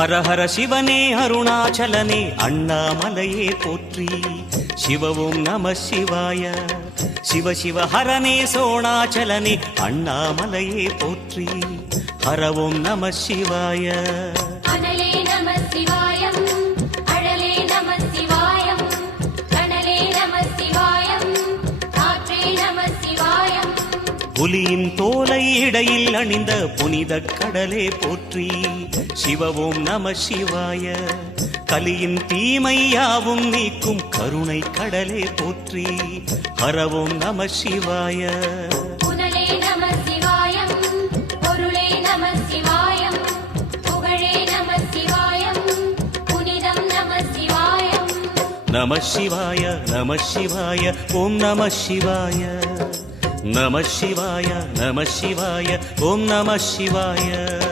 ஹர ஹர சிவனே அருணாச்சலனே அண்ணாமலையே போற்றி. சிவ ஓம் நம சிவாய. சிவ சிவ ஹரனே சோணாச்சலனே அண்ணாமலையே போற்றி. ஹர ஓம் நம சிவாய. அனலே நம சிவாயம், அழலே நம சிவாயம், கனலே நம சிவாயம், காற்றே நம சிவாயம். புலியின் தோலை இடையில் அணிந்த புனித கடலே போற்றி. சிவ ஓம் நம சிவாய. கலியின் தீமையாவும் நீக்கும் கருணை கடலே போற்றி. ஹர ஓம் நம சிவாய. புனலே நம சிவாயம், பொருளே நம சிவாயம், புகழே நம சிவாயம், புனிதம் நம சிவாயம். நம சிவாய நம சிவாய ஓம் நம சிவாய. நம சிவாய நம சிவாய ஓம் நம சிவாய.